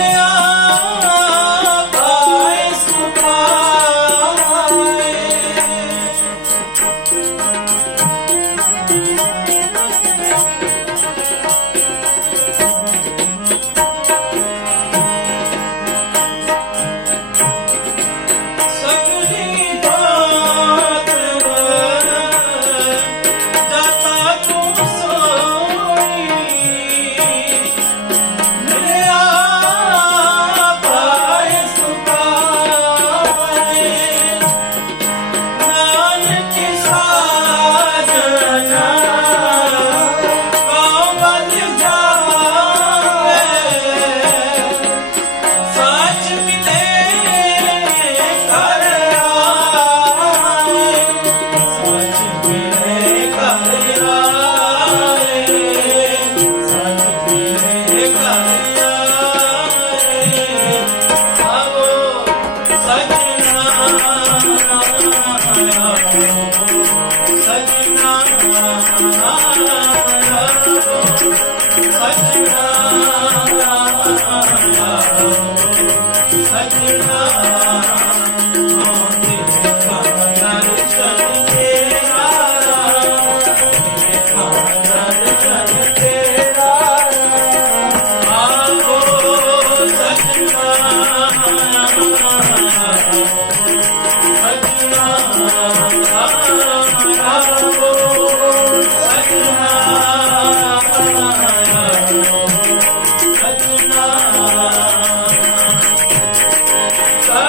Hallelujah. Oh